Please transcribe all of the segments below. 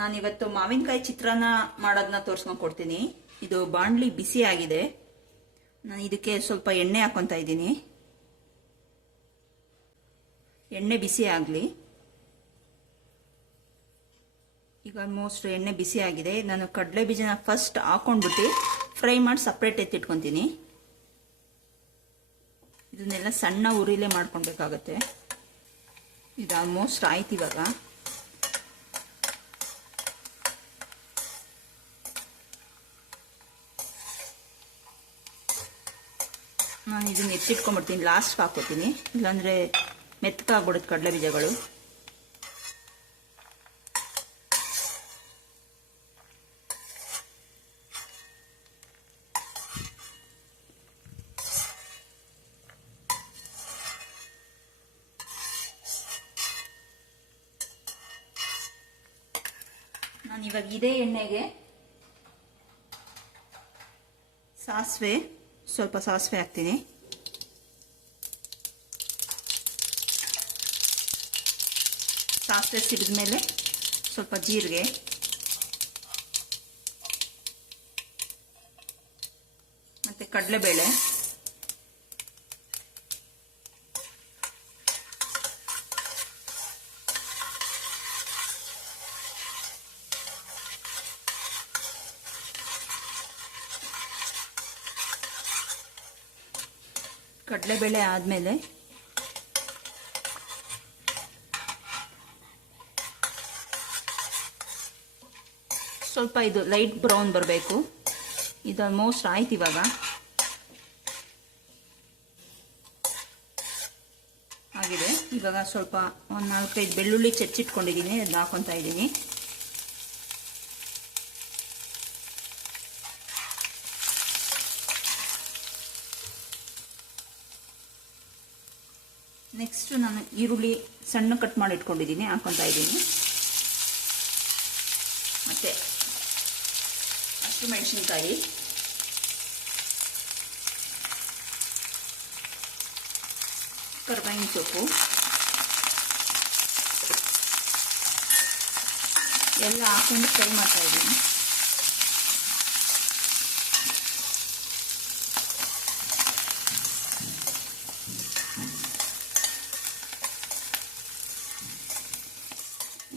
ನಾನಿವತ್ತು ಮಾವಿನಕಾಯಿ ಚಿತ್ರಾನ್ನ ಮಾಡೋದನ್ನ ತೋರಿಸ್ಕೊಂಡು ಕೊಡ್ತೀನಿ. ಇದು ಬಾಣಲಿ ಬಿಸಿ ಆಗಿದೆ. ನಾನು ಇದಕ್ಕೆ ಸ್ವಲ್ಪ ಎಣ್ಣೆ ಹಾಕೊತಾ ಇದ್ದೀನಿ. ಎಣ್ಣೆ ಬಿಸಿ ಆಗಲಿ. ಈಗ ಆಲ್ಮೋಸ್ಟ್ ಎಣ್ಣೆ ಬಿಸಿ ಆಗಿದೆ. ನಾನು ಕಡಲೆ ಬೀಜನ ಫಸ್ಟ್ ಹಾಕೊಂಡ್ಬಿಟ್ಟು ಫ್ರೈ ಮಾಡಿ ಸಪ್ರೇಟ್ ಎತ್ತಿಟ್ಕೊತೀನಿ. ಇದನ್ನೆಲ್ಲ ಸಣ್ಣ ಉರಿಲೇ ಮಾಡ್ಕೊಳ್ಬೇಕಾಗತ್ತೆ. ಇದು ಆಲ್ಮೋಸ್ಟ್ ಆಯ್ತು. ಇವಾಗ ನಾನು ಇದನ್ನ ಎತ್ತಿಟ್ಕೊಂಡ್ಬಿಡ್ತೀನಿ. ಲಾಸ್ಟ್ ಹಾಕೋತೀನಿ, ಇಲ್ಲಾಂದರೆ ಮೆತ್ತಗಾಗ್ಬಿಡುತ್ತೆ ಕಡಲೆ ಬೀಜಗಳು. ನಾನು ಇವಾಗ ಇದೇ ಎಣ್ಣೆಗೆ ಸ್ವಲ್ಪ ಸಾಸಿವೆ ಹಾಕ್ತೀನಿ. ಸಾಸಿವೆ ಸಿಡಿದ ಮೇಲೆ ಸ್ವಲ್ಪ ಜೀರಿಗೆ, ಮತ್ತೆ ಕಡಲೆಬೇಳೆ, ಕಡಲೆಬೇಳೆ ಆದಮೇಲೆ ಸ್ವಲ್ಪ ಇದು ಲೈಟ್ ಬ್ರೌನ್ ಬರಬೇಕು. ಇದು ಆಲ್ಮೋಸ್ಟ್ ಆಯ್ತು. ಇವಾಗ ಆಗಿದೆ. ಇವಾಗ ಸ್ವಲ್ಪ ಒಂದು 4-5 ಬೆಳ್ಳುಳ್ಳಿ ಚಚ್ಚಿಟ್ಕೊಂಡಿದ್ದೀನಿ, ಅದನ್ನ ಹಾಕೊತಾ ಇದ್ದೀನಿ. ನೆಕ್ಸ್ಟ್ ನಾನು ಈರುಳ್ಳಿ ಸಣ್ಣ ಕಟ್ ಮಾಡಿ ಇಟ್ಕೊಂಡಿದ್ದೀನಿ, ಹಾಕೊತಾ ಇದ್ದೀನಿ. ಮತ್ತೆ ಹಸಿಮೆಣಸಿನಕಾಯಿ, ಕರಿಬೇವಿನ ಸೊಪ್ಪು ಎಲ್ಲ ಹಾಕೊಂಡು ಫ್ರೈ ಮಾಡ್ತಾ ಇದ್ದೀನಿ.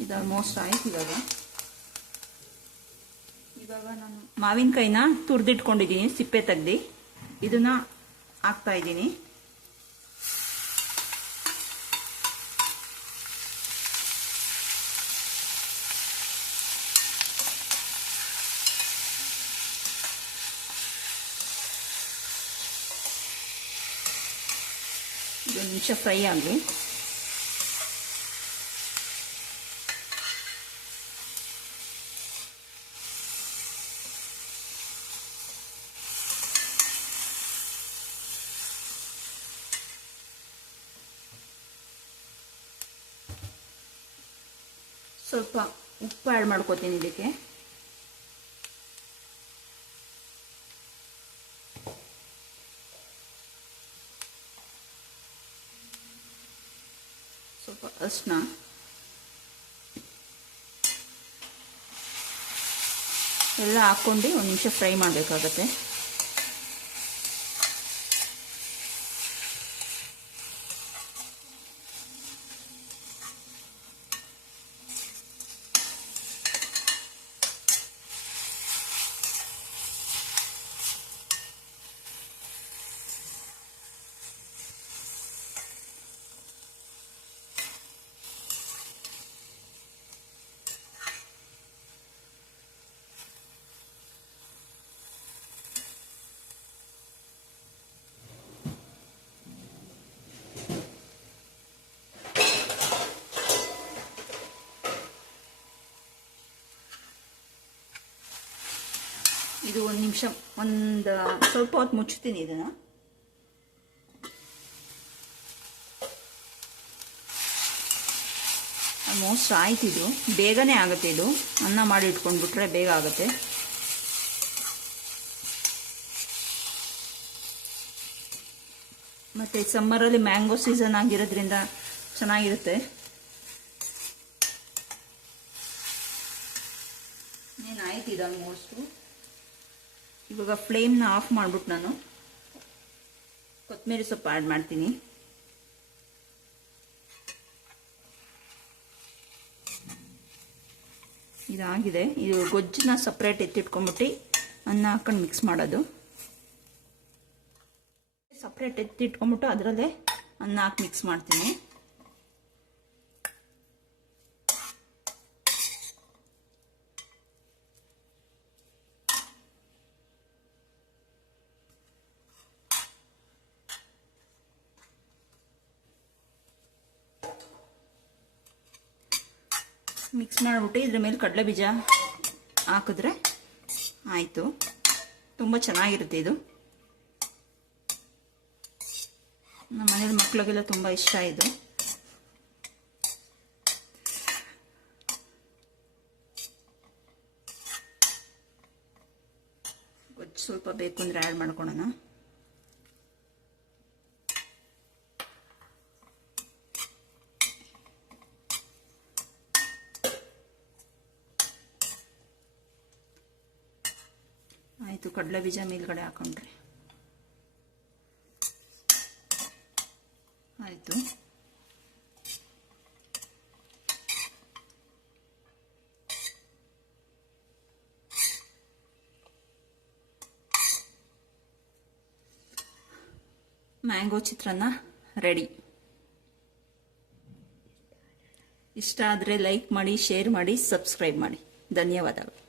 ಇದು ಆಲ್ಮೋಸ್ಟ್ ಆಯ್ತು. ಇವಾಗ ನಾನು ಮಾವಿನಕಾಯಿನ ತುರಿದಿಟ್ಕೊಂಡಿದ್ದೀನಿ, ಸಿಪ್ಪೆ ತೆಗ್ದು ಇದನ್ನ ಹಾಕ್ತಾ ಇದ್ದೀನಿ. ಇದೊಂದು ನಿಮಿಷ ಫ್ರೈ ಆಗಲಿ. ಸ್ವಲ್ಪ ಉಪ್ಪು ಆ್ಯಡ್ ಮಾಡ್ಕೋತೀನಿ ಇದಕ್ಕೆ. ಸ್ವಲ್ಪ ಅರಿಶಿನ, ಎಲ್ಲ ಹಾಕ್ಕೊಂಡು ಒಂದು ನಿಮಿಷ ಫ್ರೈ ಮಾಡಬೇಕಾಗತ್ತೆ. ಇದು ಒಂದು ನಿಮಿಷ, ಒಂದು ಸ್ವಲ್ಪ ಹೊತ್ತು ಮುಚ್ಚುತ್ತೀನಿ ಇದನ್ನು. ಆಲ್ಮೋಸ್ಟ್ ಆಯ್ತು. ಇದು ಬೇಗನೆ ಆಗುತ್ತೆ. ಇದು ಅನ್ನ ಮಾಡಿ ಇಟ್ಕೊಂಡ್ಬಿಟ್ರೆ ಬೇಗ ಆಗುತ್ತೆ. ಮತ್ತು ಸಮ್ಮರಲ್ಲಿ ಮ್ಯಾಂಗೋ ಸೀಸನ್ ಆಗಿರೋದ್ರಿಂದ ಚೆನ್ನಾಗಿರುತ್ತೆ. ಏನಾಯ್ತು ಇದು ಆಲ್ಮೋಸ್ಟು. ಇವಾಗ ಫ್ಲೇಮ್ನ ಆಫ್ ಮಾಡ್ಬಿಟ್ಟು ನಾನು ಕೊತ್ತಂಬರಿ ಸೊಪ್ಪು ಆ್ಯಡ್ ಮಾಡ್ತೀನಿ. ಇದಾಗಿದೆ. ಇದು ಗೊಜ್ಜನ್ನ ಸಪ್ರೇಟ್ ಎತ್ತಿಟ್ಕೊಂಡ್ಬಿಟ್ಟು ಅನ್ನ ಹಾಕೊಂಡು ಮಿಕ್ಸ್ ಮಾಡೋದು. ಸಪ್ರೇಟ್ ಎತ್ತಿಟ್ಕೊಂಡ್ಬಿಟ್ಟು ಅದರಲ್ಲೇ ಅನ್ನ ಹಾಕಿ ಮಿಕ್ಸ್ ಮಾಡ್ತೀನಿ. ಮಿಕ್ಸ್ ಮಾಡಿಬಿಟ್ಟು ಇದ್ರ ಮೇಲೆ ಕಡಲೆ ಬೀಜ ಹಾಕಿದ್ರೆ ಆಯಿತು. ತುಂಬ ಚೆನ್ನಾಗಿರುತ್ತೆ ಇದು. ನಮ್ಮ ಮನೇಲಿ ಮಕ್ಕಳಿಗೆಲ್ಲ ತುಂಬ ಇಷ್ಟ ಇದು. ಗೊಜ್ಜು ಸ್ವಲ್ಪ ಬೇಕು ಅಂದರೆ ಆ್ಯಡ್ ಮಾಡ್ಕೊಳ್ಳೋಣ. ಆಯಿತು, ಕಡಲೆ ಬೀಜ ಮೇಲ್ಗಡೆ ಹಾಕೊಂಡ್ರೆ ಆಯಿತು. ಮ್ಯಾಂಗೋ ಚಿತ್ರಾನ್ನ ರೆಡಿ. ಇಷ್ಟ ಆದರೆ ಲೈಕ್ ಮಾಡಿ, ಶೇರ್ ಮಾಡಿ, ಸಬ್ಸ್ಕ್ರೈಬ್ ಮಾಡಿ. ಧನ್ಯವಾದಗಳು.